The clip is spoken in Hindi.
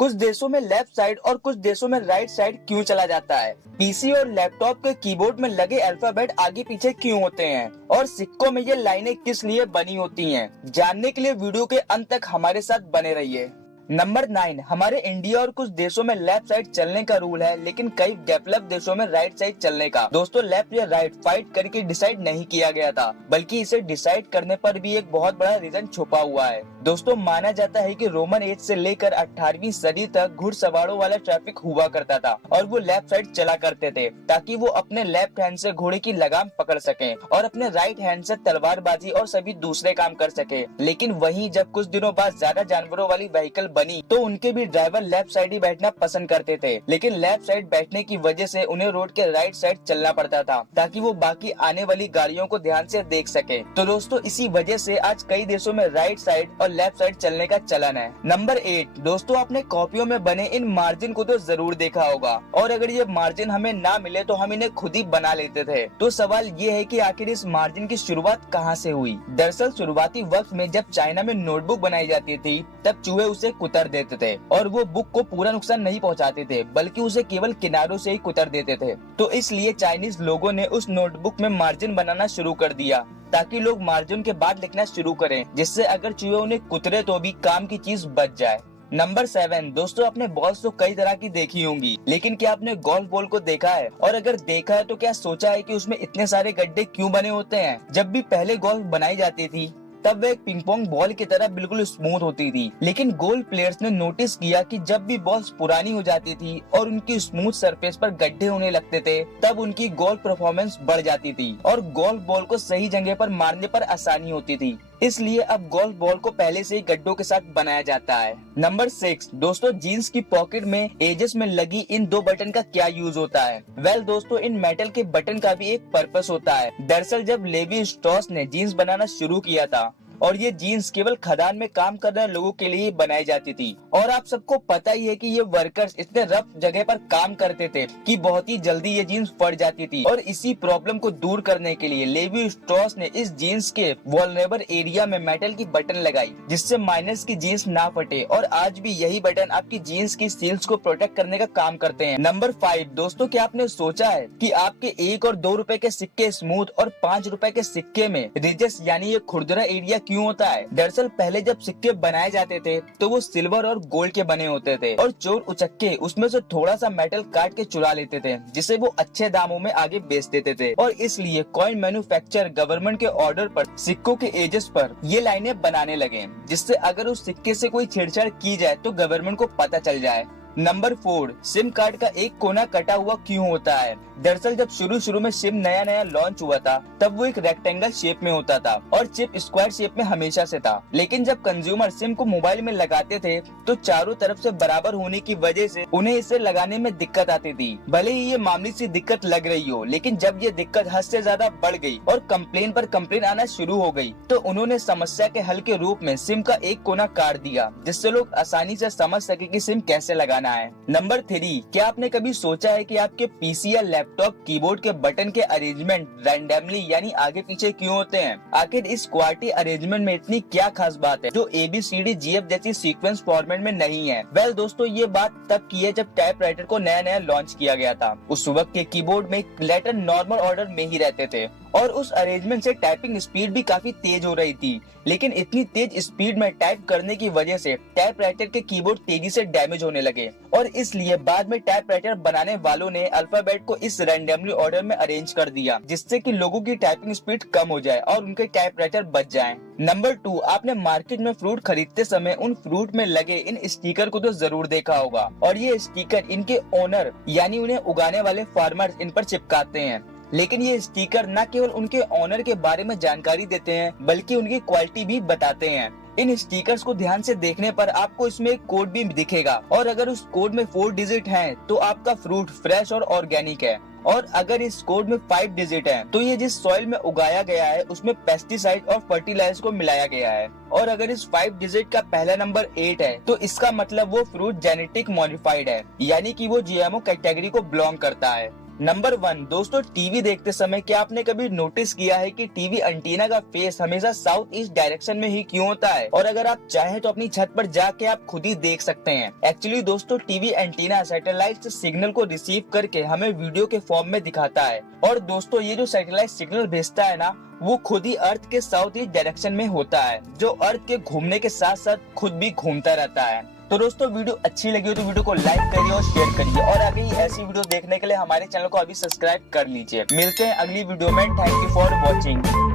कुछ देशों में लेफ्ट साइड और कुछ देशों में राइट साइड क्यों चला जाता है? पीसी और लैपटॉप के कीबोर्ड में लगे अल्फाबेट आगे पीछे क्यों होते हैं? और सिक्कों में ये लाइनें किस लिए बनी होती हैं? जानने के लिए वीडियो के अंत तक हमारे साथ बने रहिए। नंबर 9, हमारे इंडिया और कुछ देशों में लेफ्ट साइड चलने का रूल है, लेकिन कई डेवलप देशों में राइट साइड चलने का। दोस्तों, लेफ्ट या राइट फाइट करके डिसाइड नहीं किया गया था, बल्कि इसे डिसाइड करने पर भी एक बहुत बड़ा रीजन छुपा हुआ है। दोस्तों, माना जाता है कि रोमन एज से लेकर 18वीं सदी तक घुड़सवारों वाला ट्रैफिक हुआ करता था और वो लेफ्ट साइड चला करते थे ताकि वो अपने लेफ्ट हैंड से घोड़े की लगाम पकड़ सके और अपने राइट हैंड से तलवारबाजी और सभी दूसरे काम कर सके। लेकिन वहीं जब कुछ दिनों बाद ज्यादा जानवरों वाली व्हीकल बनी तो उनके भी ड्राइवर लेफ्ट साइड ही बैठना पसंद करते थे, लेकिन लेफ्ट साइड बैठने की वजह से उन्हें रोड के राइट साइड चलना पड़ता था ताकि वो बाकी आने वाली गाड़ियों को ध्यान से देख सके। तो दोस्तों, इसी वजह से आज कई देशों में राइट साइड और लेफ्ट साइड चलने का चलन है। नंबर 8, दोस्तों, आपने कॉपियों में बने इन मार्जिन को तो जरूर देखा होगा, और अगर ये मार्जिन हमें ना मिले तो हम इन्हें खुद ही बना लेते थे। तो सवाल ये है कि आखिर इस मार्जिन की शुरुआत कहाँ से हुई? दरअसल शुरुआती वक्त में जब चाइना में नोटबुक बनाई जाती थी तब चूहे उसे कुतर देते थे और वो बुक को पूरा नुकसान नहीं पहुंचाते थे, बल्कि उसे केवल किनारों से ही कुतर देते थे। तो इसलिए चाइनीज लोगों ने उस नोटबुक में मार्जिन बनाना शुरू कर दिया ताकि लोग मार्जिन के बाद लिखना शुरू करें, जिससे अगर चूहे उन्हें कुतरे तो भी काम की चीज बच जाए। नंबर 7, दोस्तों, आपने बॉल्स तो कई तरह की देखी होंगी, लेकिन क्या आपने गोल्फ बॉल को देखा है? और अगर देखा है तो क्या सोचा है कि उसमें इतने सारे गड्ढे क्यों बने होते हैं? जब भी पहले गोल्फ बनाई जाती थी तब वह एक पिंग पोंग बॉल की तरह बिल्कुल स्मूथ होती थी, लेकिन गोल्फ प्लेयर्स ने नोटिस किया कि जब भी बॉल्स पुरानी हो जाती थी और उनकी स्मूथ सरफेस पर गड्ढे होने लगते थे तब उनकी गोल्फ परफॉर्मेंस बढ़ जाती थी और गोल्फ बॉल को सही जगह पर मारने पर आसानी होती थी। इसलिए अब गोल्फ बॉल को पहले से ही गड्ढों के साथ बनाया जाता है। नंबर 6, दोस्तों, जीन्स की पॉकेट में एजेस में लगी इन 2 बटन का क्या यूज होता है? वेल दोस्तों, इन मेटल के बटन का भी एक पर्पस होता है। दरअसल जब लेवी स्ट्रॉस ने जीन्स बनाना शुरू किया था और ये जीन्स केवल खदान में काम कर रहे लोगों के लिए बनाई जाती थी, और आप सबको पता ही है कि ये वर्कर्स इतने रफ जगह पर काम करते थे कि बहुत ही जल्दी ये जीन्स फट जाती थी, और इसी प्रॉब्लम को दूर करने के लिए लेवी स्ट्रॉस ने इस जीन्स के वल्नरेबल एरिया में मेटल की बटन लगाई जिससे माइनर्स की जीन्स ना फटे, और आज भी यही बटन आपकी जीन्स की सील्स को प्रोटेक्ट करने का काम करते हैं। नंबर 5, दोस्तों, क्या आपने सोचा है कि आपके 1 और 2 रुपए के सिक्के स्मूथ और 5 रुपए के सिक्के में रिजेस यानी ये खुरदरा एरिया क्यों होता है? दरअसल पहले जब सिक्के बनाए जाते थे तो वो सिल्वर और गोल्ड के बने होते थे और चोर उचक्के उसमें से थोड़ा सा मेटल काट के चुरा लेते थे, जिसे वो अच्छे दामों में आगे बेच देते थे, और इसलिए कॉइन मैन्युफैक्चरर गवर्नमेंट के ऑर्डर पर सिक्कों के एजेस पर ये लाइनें बनाने लगे, जिससे अगर उस सिक्के से कोई छेड़छाड़ की जाए तो गवर्नमेंट को पता चल जाए। नंबर 4, सिम कार्ड का एक कोना कटा हुआ क्यों होता है? दरअसल जब शुरू में सिम नया लॉन्च हुआ था तब वो एक रेक्टेंगल शेप में होता था और चिप स्क्वायर शेप में हमेशा से था, लेकिन जब कंज्यूमर सिम को मोबाइल में लगाते थे तो चारों तरफ से बराबर होने की वजह से उन्हें इसे लगाने में दिक्कत आती थी। भले ही ये मामूली सी दिक्कत लग रही हो, लेकिन जब ये दिक्कत हद से ज्यादा बढ़ गई और कंप्लेन पर कंप्लेन आना शुरू हो गई तो उन्होंने समस्या के हल के रूप में सिम का एक कोना काट दिया, जिससे लोग आसानी से समझ सके कि सिम कैसे लगाना है। नंबर 3, क्या आपने कभी सोचा है कि आपके पीसी या लैपटॉप कीबोर्ड के बटन के अरेंजमेंट रैंडमली यानी आगे पीछे क्यों होते हैं? आखिर इस क्वार्टी अरेंजमेंट में इतनी क्या खास बात है जो ABCDGF जैसी सीक्वेंस फॉर्मेट में नहीं है? वेल दोस्तों, ये बात तब की है जब टाइपराइटर को नया लॉन्च किया गया था। उस वक्त के कीबोर्ड में लेटर नॉर्मल ऑर्डर में ही रहते थे और उस अरेंजमेंट से टाइपिंग स्पीड भी काफी तेज हो रही थी, लेकिन इतनी तेज स्पीड में टाइप करने की वजह से टाइपराइटर के कीबोर्ड तेजी से डैमेज होने लगे, और इसलिए बाद में टाइपराइटर बनाने वालों ने अल्फाबेट को इस रैंडमली ऑर्डर में अरेंज कर दिया, जिससे कि लोगों की टाइपिंग स्पीड कम हो जाए और उनके टाइपराइटर बच जाएं। नंबर 2, आपने मार्केट में फ्रूट खरीदते समय उन फ्रूट में लगे इन स्टिकर को तो जरूर देखा होगा, और ये स्टिकर इनके ओनर यानी उन्हें उगाने वाले फार्मर्स इन पर चिपकाते हैं। लेकिन ये स्टिकर न केवल उनके ओनर के बारे में जानकारी देते हैं बल्कि उनकी क्वालिटी भी बताते हैं। इन स्टिकर्स को ध्यान से देखने पर आपको इसमें एक कोड भी दिखेगा, और अगर उस कोड में 4 डिजिट हैं तो आपका फ्रूट फ्रेश और ऑर्गेनिक है, और अगर इस कोड में 5 डिजिट है तो ये जिस सॉइल में उगाया गया है उसमें पेस्टिसाइड और फर्टिलाइजर को मिलाया गया है, और अगर इस 5 डिजिट का पहला नंबर 8 है तो इसका मतलब वो फ्रूट जेनेटिक मॉडिफाइड है, यानी कि वो GMO कैटेगरी को बिलोंग करता है। नंबर 1 दोस्तों, टीवी देखते समय क्या आपने कभी नोटिस किया है कि टीवी एंटीना का फेस हमेशा साउथ ईस्ट डायरेक्शन में ही क्यों होता है? और अगर आप चाहें तो अपनी छत पर जाके आप खुद ही देख सकते हैं। एक्चुअली दोस्तों, टीवी एंटीना सैटेलाइट से सिग्नल को रिसीव करके हमें वीडियो के फॉर्म में दिखाता है। और दोस्तों, ये जो सैटेलाइट सिग्नल भेजता है ना, वो खुद ही अर्थ के साउथ ईस्ट डायरेक्शन में होता है, जो अर्थ के घूमने के साथ साथ खुद भी घूमता रहता है। तो दोस्तों, वीडियो अच्छी लगी हो तो वीडियो को लाइक करिए और शेयर करिए, और आगे ही ऐसी वीडियो देखने के लिए हमारे चैनल को अभी सब्सक्राइब कर लीजिए। मिलते हैं अगली वीडियो में। Thank you for watching.